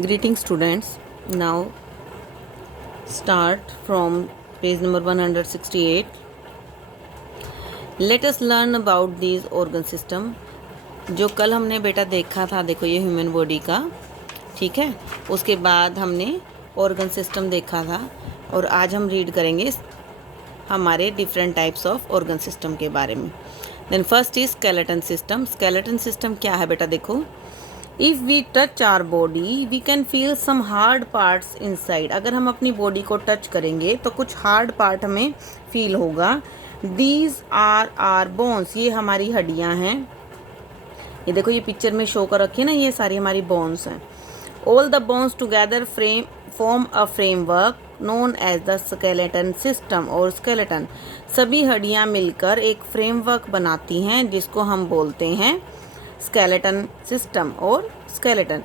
Greetings students. Now start from page number 168. Let us learn about these organ system. जो कल हमने बेटा देखा था, देखो ये ह्यूमन बॉडी का, ठीक है। उसके बाद हमने ऑर्गन सिस्टम देखा था और आज हम रीड करेंगे हमारे different types of organ system के बारे में। Then first is skeleton system. Skeleton system क्या है बेटा, देखो if we touch our body we can feel some hard parts inside. अगर हम अपनी बॉडी को टच करेंगे तो कुछ हार्ड पार्ट हमें फील होगा। दीज आर आर बोन्स, ये हमारी हड्डियाँ हैं। ये देखो ये पिक्चर में शो कर रखी है ना, ये सारी हमारी बोन्स हैं। All the bones together form a framework known as the skeleton system और स्केलेटन। सभी हड्डियाँ मिलकर एक फ्रेमवर्क बनाती हैं जिसको हम बोलते हैं skeleton system और skeleton.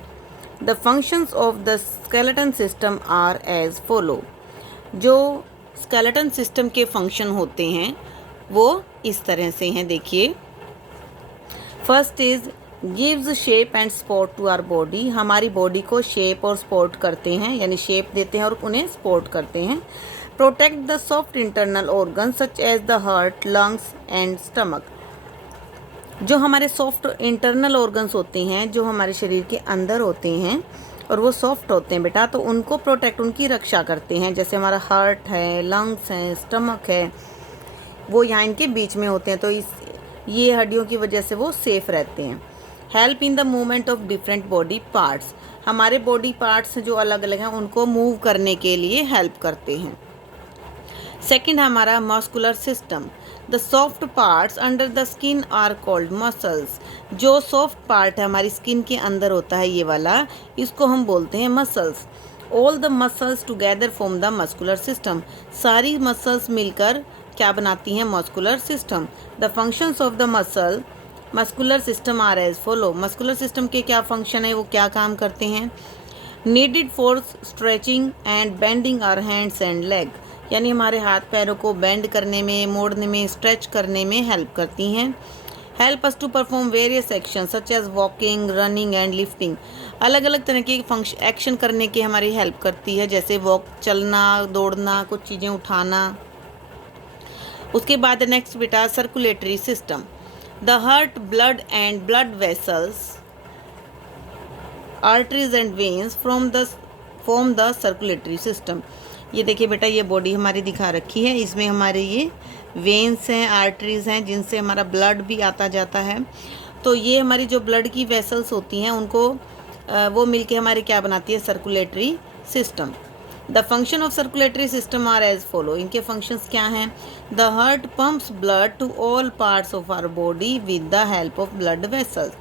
The functions of the skeleton system are as follow. जो skeleton system के function होते हैं वो इस तरह से हैं, देखिए। First is gives shape and support to our body. हमारी बॉडी को शेप और सपोर्ट करते हैं, यानी शेप देते हैं और उन्हें सपोर्ट करते हैं। Protect the soft internal organs such as the heart, lungs and stomach. जो हमारे सॉफ्ट इंटरनल ऑर्गन्स होते हैं, जो हमारे शरीर के अंदर होते हैं और वो सॉफ्ट होते हैं बेटा, तो उनको प्रोटेक्ट, उनकी रक्षा करते हैं। जैसे हमारा हार्ट है, लंग्स हैं, स्टमक है, वो यहाँ इनके बीच में होते हैं, तो ये हड्डियों की वजह से वो सेफ रहते हैं। Help in the movement of different body parts, हमारे बॉडी पार्ट्स जो अलग अलग हैं उनको मूव करने के लिए हेल्प करते हैं। सेकेंड हमारा muscular system. The soft parts under the skin are called muscles. जो सॉफ्ट पार्ट है हमारी स्किन के अंदर होता है, ये वाला, इसको हम बोलते हैं muscles. All the muscles together form the muscular system. सारी मसल्स मिलकर क्या बनाती हैं, muscular system. The functions of the muscular system are as follow. Muscular system के क्या फंक्शन है, वो क्या काम करते हैं। Needed for stretching and bending our hands and leg, यानी हमारे हाथ पैरों को बेंड करने में, मोड़ने में, स्ट्रेच करने में हेल्प करती हैं। Help us to perform various action such as walking, running and lifting. अलग अलग तरह के एक्शन करने की हमारी हेल्प करती है, जैसे वॉक, चलना, दौड़ना, कुछ चीज़ें उठाना। उसके बाद नेक्स्ट बेटा circulatory system. The heart, blood and blood vessels, arteries and veins form the circulatory system. ये देखिए बेटा, ये बॉडी हमारी दिखा रखी है, इसमें हमारे ये वेन्स हैं, आर्टरीज हैं, जिनसे हमारा ब्लड भी आता जाता है। तो ये हमारी जो ब्लड की वेसल्स होती हैं उनको वो मिलके हमारे क्या बनाती है, circulatory system. The function of circulatory system are as follow. इनके फंक्शंस क्या हैं। The heart pumps blood to all parts of our body with the help of blood vessels.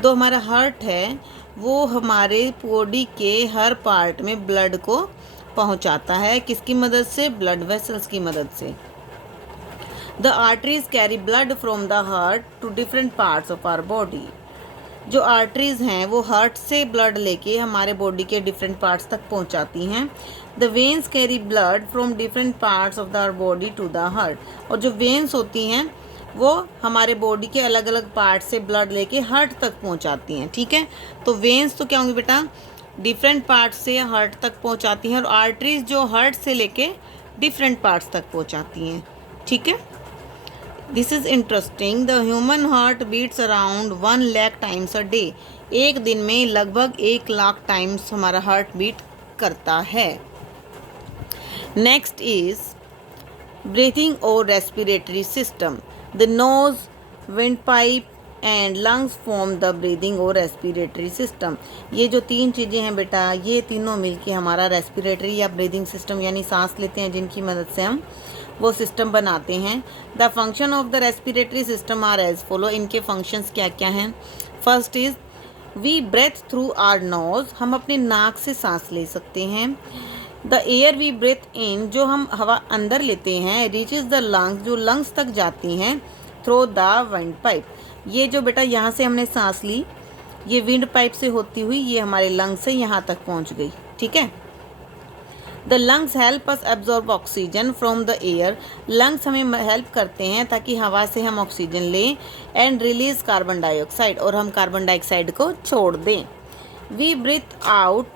जो हमारा हार्ट है वो हमारे बॉडी के हर पार्ट में ब्लड को पहुंचाता है, किसकी मदद से, ब्लड वेसल्स की मदद से। The arteries carry blood from the heart to different parts of our body. जो आर्टरीज हैं वो हार्ट से ब्लड लेके हमारे बॉडी के डिफरेंट पार्ट्स तक पहुंचाती हैं। The veins carry blood from different parts of the body to the heart. और जो वेन्स होती हैं वो हमारे बॉडी के अलग अलग पार्ट से ब्लड लेके हार्ट तक पहुंचाती हैं, ठीक है। तो वेन्स तो क्या होंगी बेटा, डिफरेंट पार्ट्स से हार्ट तक पहुंचाती हैं, और आर्टरीज जो हार्ट से लेके डिफरेंट पार्ट्स तक पहुंचाती हैं, ठीक है। This is interesting. The human heart beats around 1 lakh times a day. एक दिन में लगभग 1 लाख टाइम्स हमारा हार्ट बीट करता है। नेक्स्ट इज ब्रीथिंग और respiratory system. The nose, windpipe and lungs form the breathing और रेस्पिरेटरी सिस्टम। ये जो तीन चीज़ें हैं बेटा, ये तीनों मिलके हमारा रेस्पिरेटरी या ब्रीदिंग सिस्टम, यानी सांस लेते हैं जिनकी मदद से हम वो सिस्टम बनाते हैं। The function of the respiratory system are as follow. इनके फंक्शंस क्या क्या हैं। First is we breathe through our nose, हम अपने नाक से सांस ले सकते हैं। The air we breathe in, जो हम हवा अंदर लेते हैं, रीचेज द लंग्स, जो लंग्स तक जाती हैं, थ्रू द विंड पाइप। ये जो बेटा यहाँ से हमने सांस ली, ये विंड पाइप से होती हुई ये हमारे लंग्स से यहाँ तक पहुँच गई, ठीक है। The lungs help us absorb oxygen from the air. Lungs हमें हेल्प करते हैं ताकि हवा से हम ऑक्सीजन लें, एंड रिलीज कार्बन डाइऑक्साइड, और हम कार्बन डाइऑक्साइड को छोड़ दें। We breathe out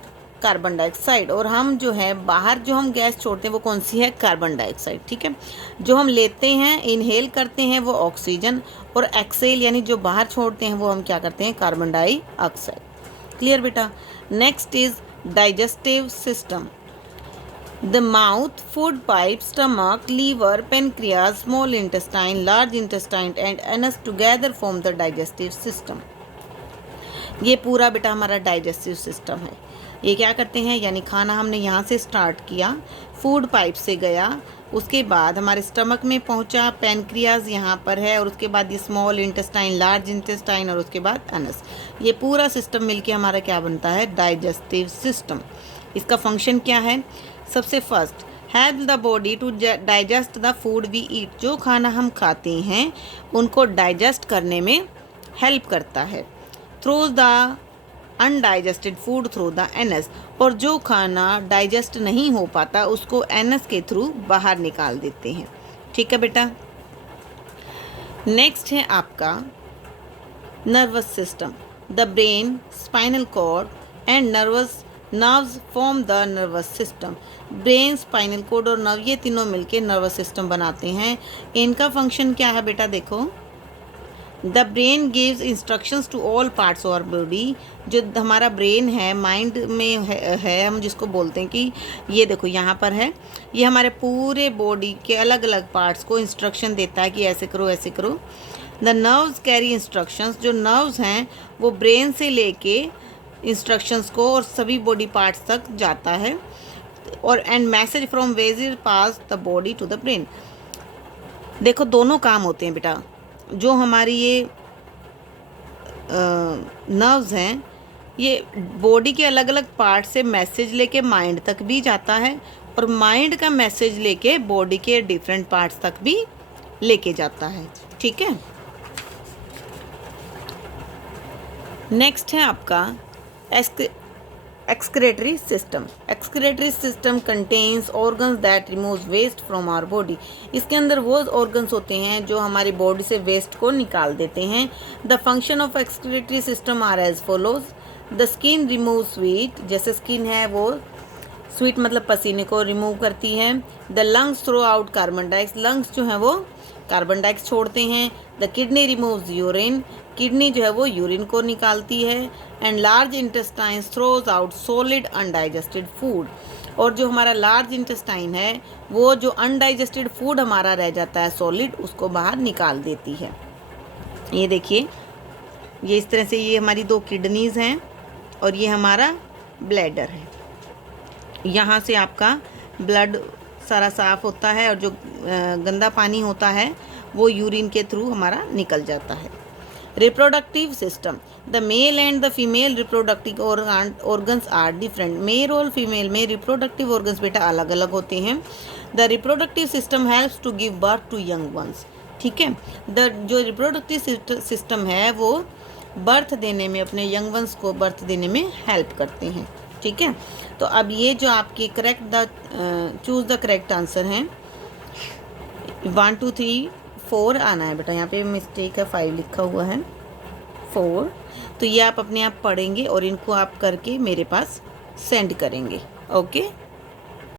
carbon dioxide, और हम जो है बाहर जो हम गैस छोड़ते हैं वो कौन सी है, कार्बन डाइऑक्साइड। ठीक है, जो हम लेते हैं इनहेल करते हैं वो ऑक्सीजन, और एक्सेल यानी जो बाहर छोड़ते हैं वो हम क्या करते हैं, कार्बन डाइऑक्साइड। क्लियर बेटा। Next is digestive system. The mouth, food pipe, stomach, liver, pancreas, small intestine, large intestine and anus together form the digestive system. ये पूरा बेटा हमारा डाइजेस्टिव सिस्टम है। ये क्या करते हैं, यानी खाना हमने यहाँ से स्टार्ट किया, फूड पाइप से गया, उसके बाद हमारे स्टमक में पहुँचा, पैनक्रियाज यहाँ पर है, और उसके बाद ये स्मॉल इंटेस्टाइन, लार्ज इंटेस्टाइन, और उसके बाद अनस। ये पूरा सिस्टम मिलके हमारा क्या बनता है, डाइजेस्टिव सिस्टम। इसका फंक्शन क्या है, सबसे first, help the body to digest the food we eat. जो खाना हम खाते हैं उनको डाइजेस्ट करने में हेल्प करता है। Through the undigested food through the anus, और जो खाना डाइजेस्ट नहीं हो पाता उसको एनस के थ्रू बाहर निकाल देते हैं। ठीक है बेटा। नेक्स्ट है आपका nervous system. The brain, spinal cord and nerves form the nervous system. Brain, spinal cord और नर्व, ये तीनों मिलके नर्वस सिस्टम बनाते हैं। इनका फंक्शन क्या है बेटा, देखो, the brain gives instructions to all parts of our body. जो हमारा ब्रेन है, माइंड में है, हम जिसको बोलते हैं कि ये देखो यहाँ पर है, ये हमारे पूरे बॉडी के अलग अलग पार्ट्स को इंस्ट्रक्शन देता है कि ऐसे करो ऐसे करो। The nerves carry instructions. जो नर्व्स हैं वो ब्रेन से लेके इंस्ट्रक्शंस को और सभी बॉडी पार्ट्स तक जाता है, और एंड मैसेज फ्रॉम वेजिल parts the body to the brain. देखो दोनों काम होते हैं बेटा। जो हमारी ये नर्व्स हैं ये बॉडी के अलग अलग पार्ट से मैसेज लेके माइंड तक भी जाता है, और माइंड का मैसेज लेके बॉडी के डिफरेंट पार्ट्स तक भी लेके जाता है। ठीक है। नेक्स्ट है आपका excretory system. Excretory system contains organs that removes waste from our body. इसके अंदर वो organs होते हैं जो हमारी बॉडी से वेस्ट को निकाल देते हैं। The function of excretory system are as follows. The skin removes sweat, जैसे स्किन है वो स्वीट मतलब पसीने को रिमूव करती है। The lungs throw out carbon dioxide. Lungs जो हैं वो कार्बन डाइऑक्साइड छोड़ते हैं। The kidney removes urine, kidney जो है वो यूरिन को निकालती है। And large intestine throws out solid undigested food, और जो हमारा लार्ज इंटेस्टाइन है वो जो अनडाइजेस्टेड फूड हमारा रह जाता है सॉलिड, उसको बाहर निकाल देती है। ये देखिए, ये इस तरह से, ये हमारी दो किडनीज हैं और ये हमारा ब्लैडर है। यहाँ से आपका ब्लड सारा साफ होता है, और जो गंदा पानी होता है वो यूरिन के थ्रू हमारा निकल जाता है। Reproductive system. The male and the female reproductive organs are different. Male और फीमेल में रिप्रोडक्टिव ऑर्गन्स बेटा अलग अलग होते हैं। The reproductive system helps to give birth to young ones. ठीक है, जो रिप्रोडक्टिव सिस्टम है वो बर्थ देने में, अपने यंग वंस को बर्थ देने में हेल्प करते हैं। ठीक है, तो अब ये जो आपकी चूज द करेक्ट आंसर हैं 1 2 3 4 आना है बेटा। यहाँ पे मिस्टेक है, 5 लिखा हुआ है, 4। तो ये आप अपने आप पढ़ेंगे और इनको आप करके मेरे पास सेंड करेंगे। ओके।